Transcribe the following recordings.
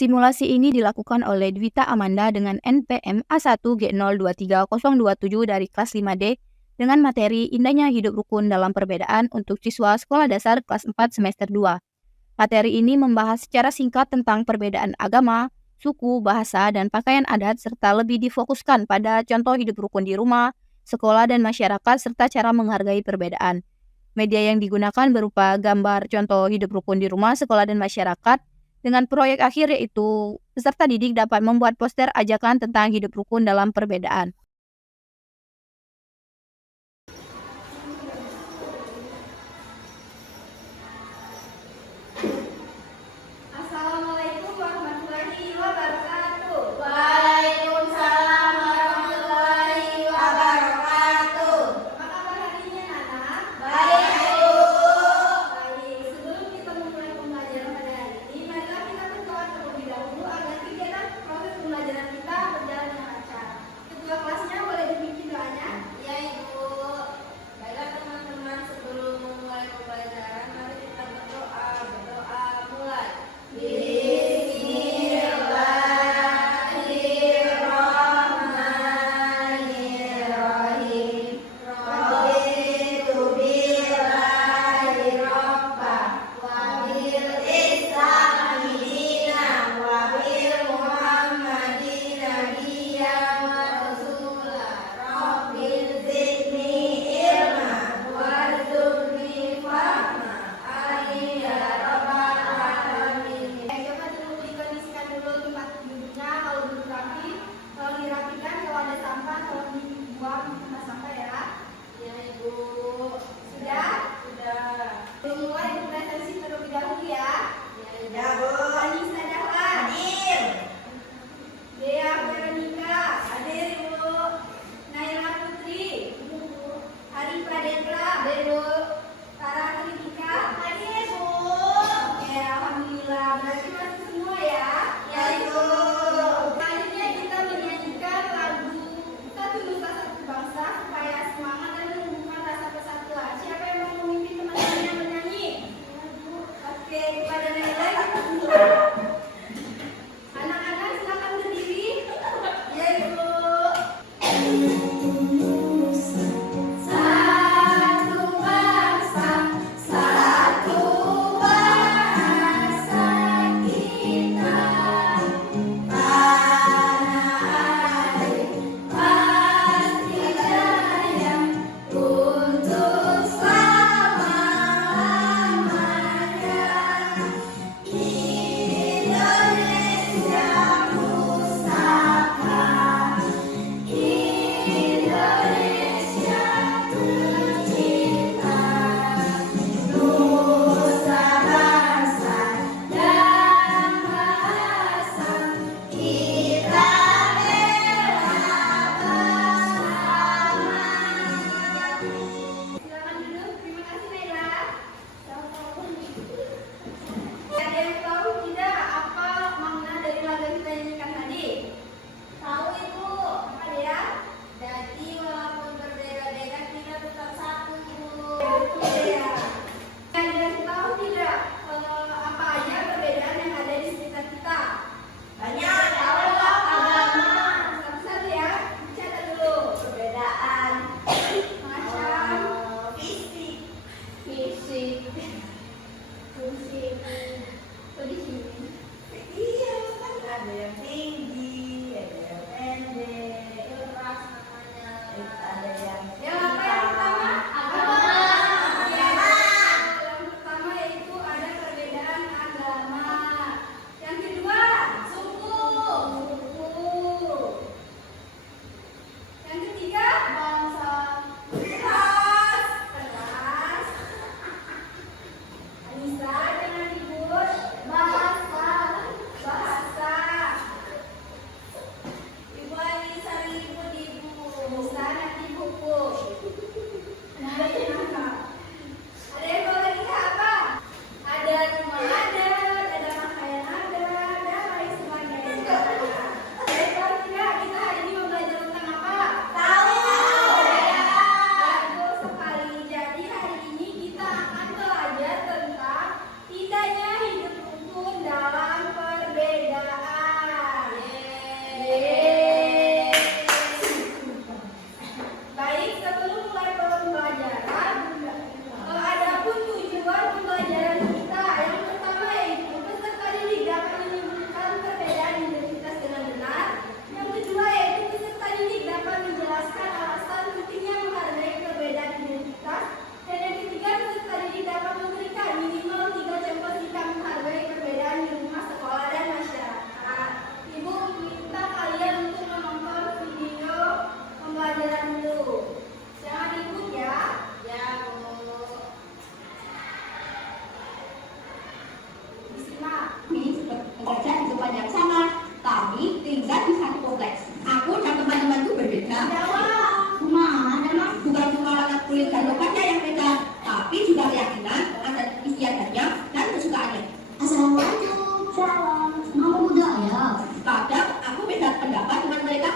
Simulasi ini dilakukan oleh Dwita Amanda dengan NPM A1G023027 dari kelas 5D dengan materi Indahnya Hidup Rukun dalam Perbedaan untuk siswa sekolah dasar kelas 4 semester 2. Materi ini membahas secara singkat tentang perbedaan agama, suku, bahasa, dan pakaian adat serta lebih difokuskan pada contoh hidup rukun di rumah, sekolah, dan masyarakat serta cara menghargai perbedaan. Media yang digunakan berupa gambar contoh hidup rukun di rumah, sekolah, dan masyarakat. Dengan proyek akhir yaitu peserta didik dapat membuat poster ajakan tentang hidup rukun dalam perbedaan. Assalamualaikum warahmatullahi wabarakatuh. Waalaikumsalam warahmatullahi wabarakatuh. Apa kabar hari ini anak-anak? Baik, Bu. Baik, sebelum kita memulai pembelajaran pada hari ini, marilah kita berdoa terlebih dahulu agar kegiatan proses pembelajaran kita berjalan dengan lancar. Ketua kelas Kadang aku beda pendapat dengan mereka.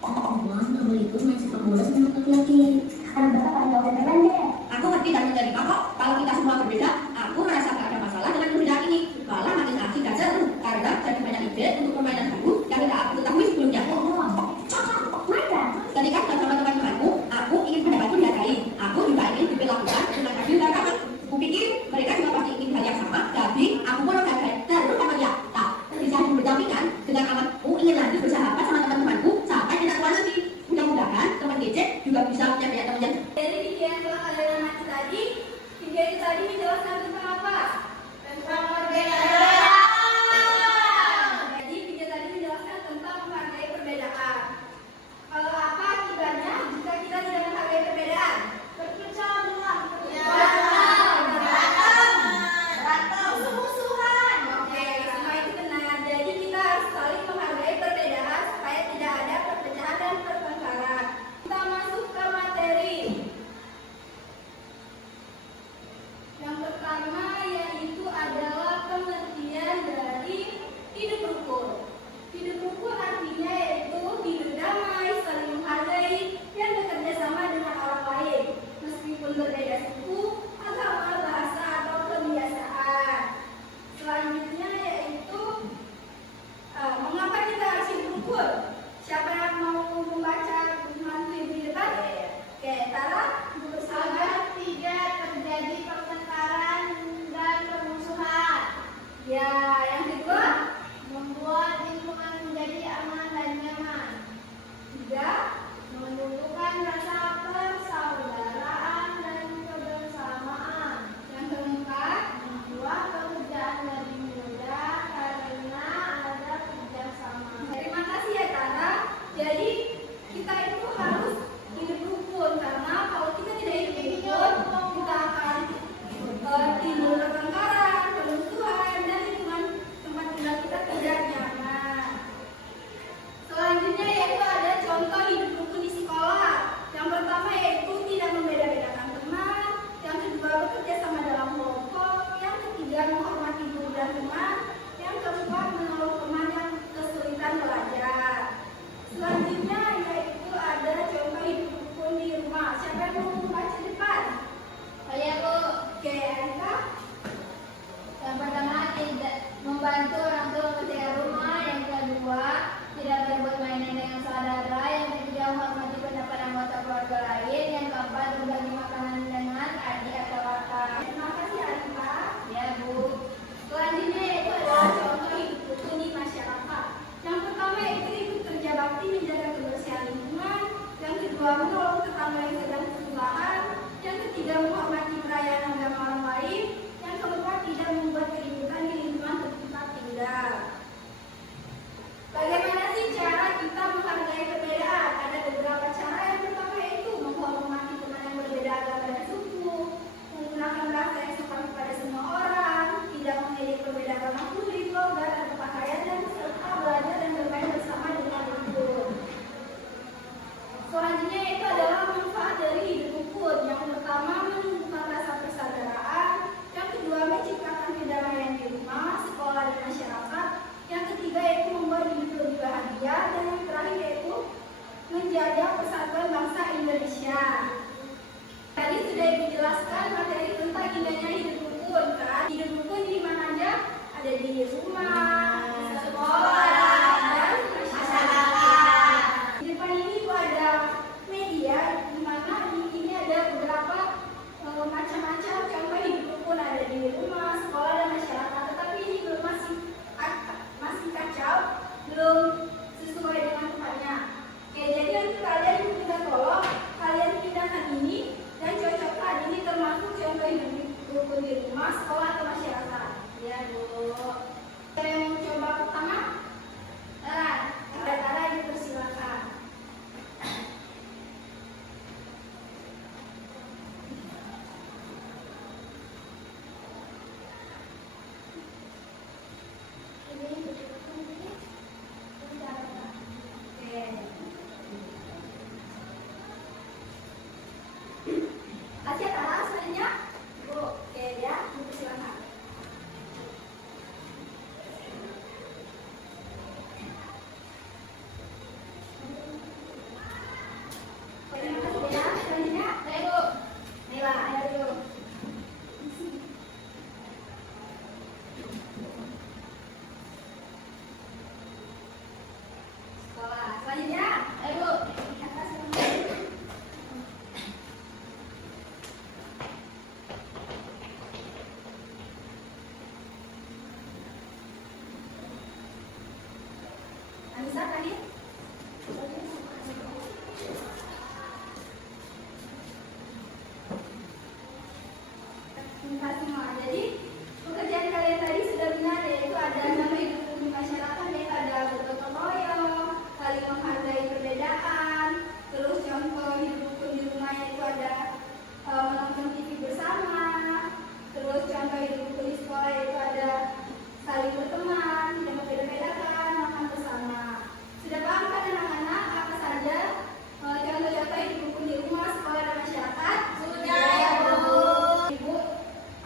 Mama, nggak boleh ikut main sepak bola sama laki-laki. Anak bapak paling gak usah deh. Aku ngerti dan menerima kok. Kalau kita semua berbeda, aku merasa gak ada masalah dengan perbedaan ini. Malah makin asik dan seru karena jadi banyak ide untuk permainan baru yang tidak aku ketahui sebelumnya. Mana? Ketika bersama teman-temanku, aku ingin pendapatku dihargai. Aku juga ingin diperlakukan dengan adil dan ramah. Kupikir mereka juga pasti ingin hal yang sama, jadi aku pun menghargai terus sama dia. Tak, bisa berdampingan dengan amatku ingin lanjut bersahabat sama teman-temanku sampai tidak tua nanti. Mudah-mudahan teman Gece juga bisa punya banyak teman yang Dari video yang telah kalian amati tadi, video itu tadi menjelaskan Bisa tadi? Terima kasih semua. Jadi pekerjaan kalian tadi sudah benar, yaitu ada nama hidup di masyarakat, yaitu ada bergotong royong, saling menghargai perbedaan, terus contoh hidup rukun di rumah yaitu ada menonton TV bersama, terus contoh hidup rukun di sekolah yaitu ada saling berteman, tidak membeda-bedakan, makan bersama. Sudah paham kan anak-anak apa saja contoh-contoh hidup rukun di rumah, sekolah, dan masyarakat? Sudah ya Bu. Ibu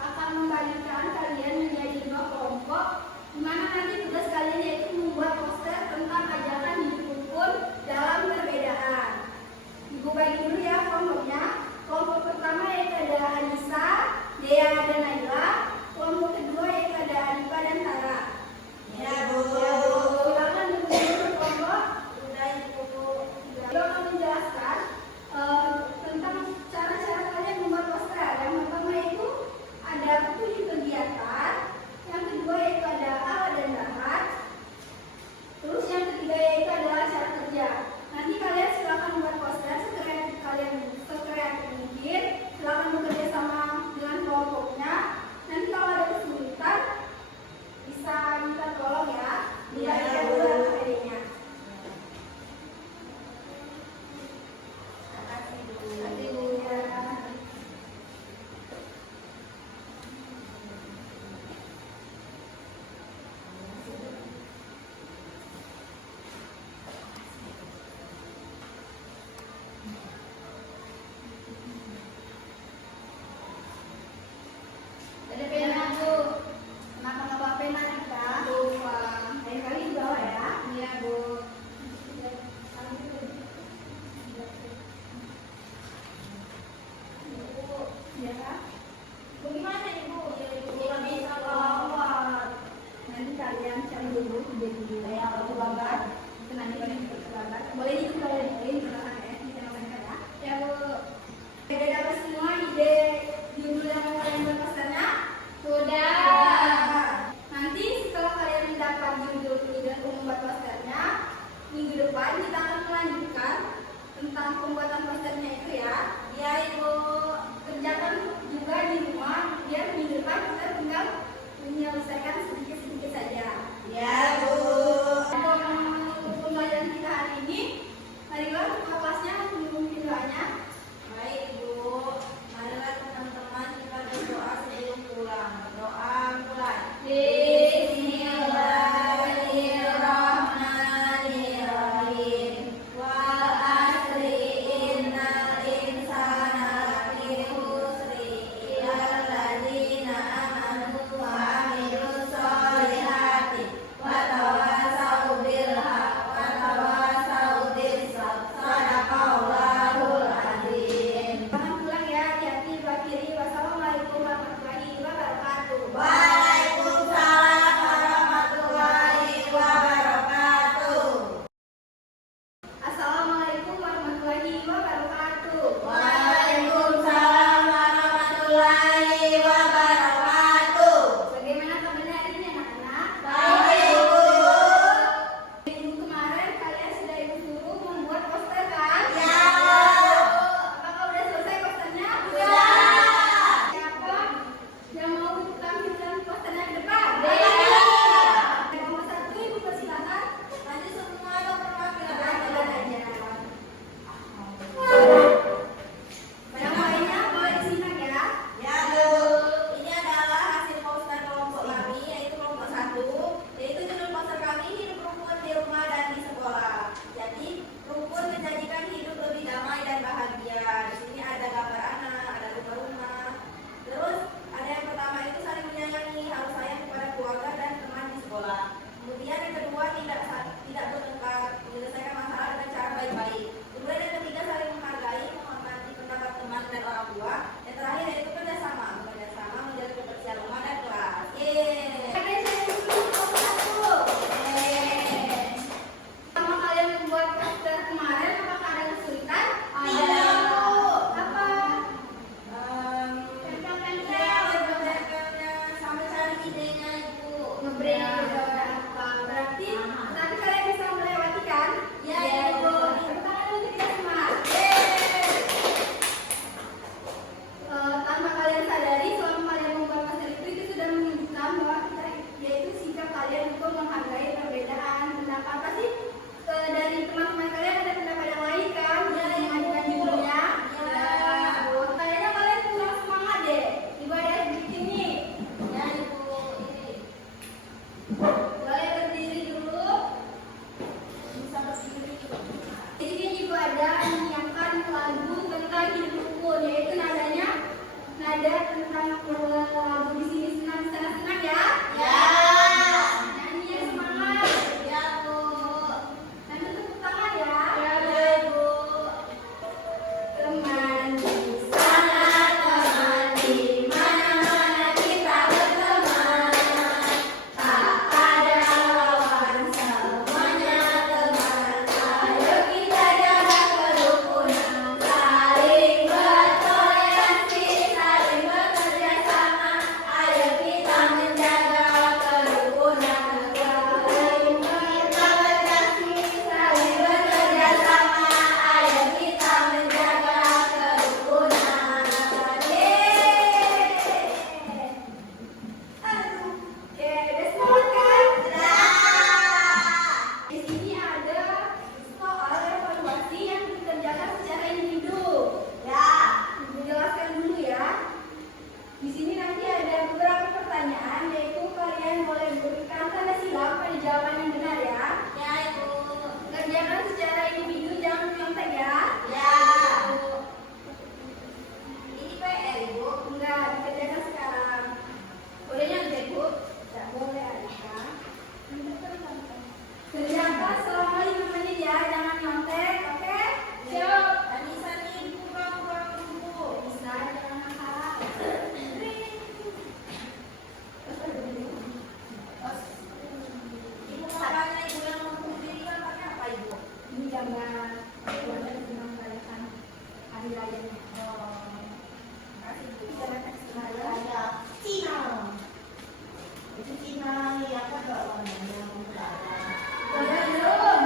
akan membagikan kalian menjadi 2 kelompok, di mana nanti tugas kalian yaitu membuat poster tentang ajaran hidup rukun dalam perbedaan. Ibu bagi dulu ya kelompoknya. Kelompok pertama yaitu ada Anissa, Dea, dan Naila. Kelompok kedua yaitu ada Adipa dan Tara. Ya Bu. Silakan dulu kelompok. Sudah Ibu. Ibu akan menjelaskan tentang cara-cara kalian membuat poster. Yang pertama yaitu ada 7 kegiatan. Yang kedua yaitu ada alat dan bahan. Terus yang ketiga yaitu adalah cara kerja. Nanti kalian silakan membuat poster sekreatif kalian, sekreatif mungkin. Silakan bekerja sama dengan kelompoknya. Nanti kalau ada kesulitan bisa minta tolong ya. Bisa dulu materinya. Terima kasih Bu. Ada pena Bu. Kenapa nggak bawa pena kita? Lupa. Lain kali dibawa ya. Iya Bu. Ya. Bagaimana Ibu? Ibu bisa lawat. Nanti kalian cari dulu video ya. Kalau terlambat, itu nanti kalian bisa terlambat. Boleh itu kalian pilih silakan ya. Kita mainkan ya. Ya Bu. Ada dapat semua ide judul yang mau kalian buat posternya? Sudah. Nanti setelah kalian mendapat judul ide membuat posternya, minggu depan kita akan melanjutkan tentang pembuatan posternya itu ya. Ya Ibu. Kerjakan juga di rumah, biar minggu depan kita tinggal menyelesaikan sedikit-sedikit saja. Ya Bu. selama 5 menit ya, jangan nyontek, oke? Siap. Anissa nih, pulang ibu. Bisa, jangan nakal. Ibu makanya ibu yang memberikan pakai apa ibu? Ini gambar keluarga yang sedang merayakan hari raya. Kasih ibu. Kita kasih hari raya. Ada Cina. Itu Cina ya kan kalau namanya Udah belum?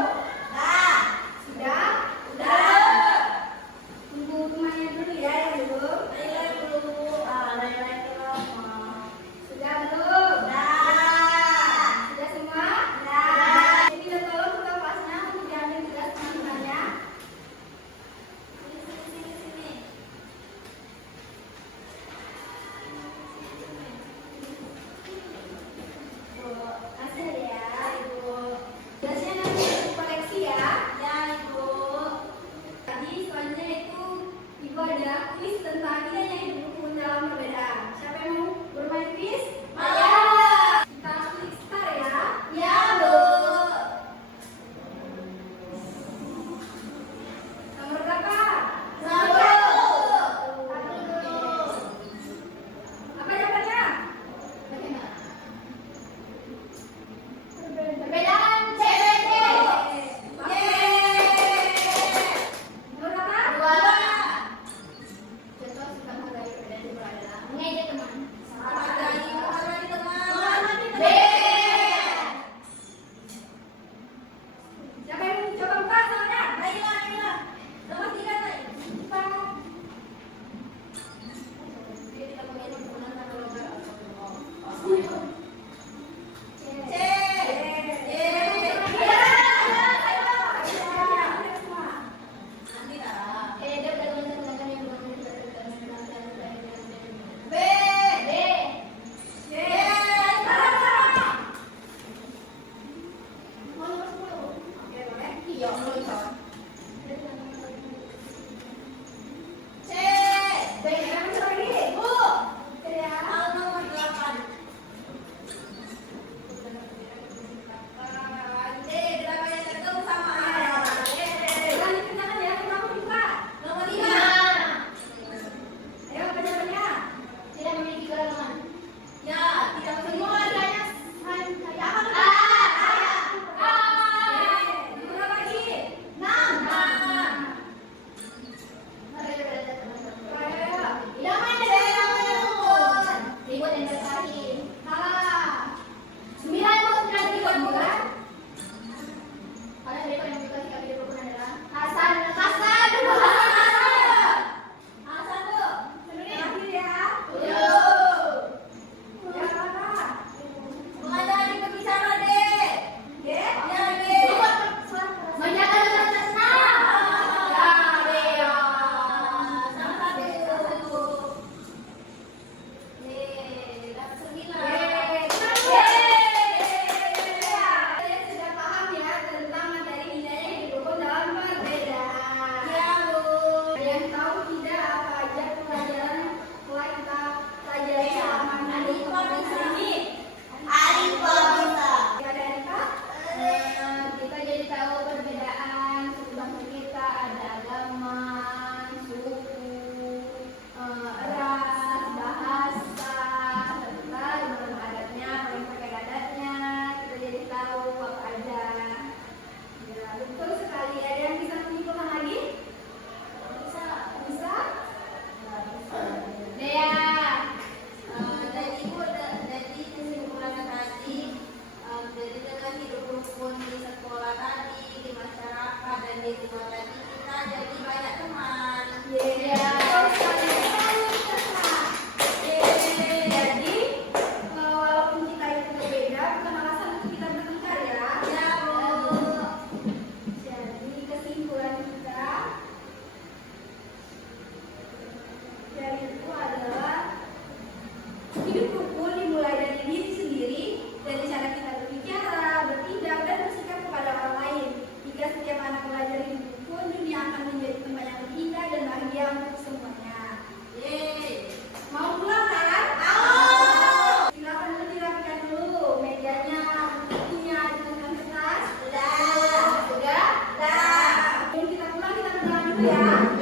ya.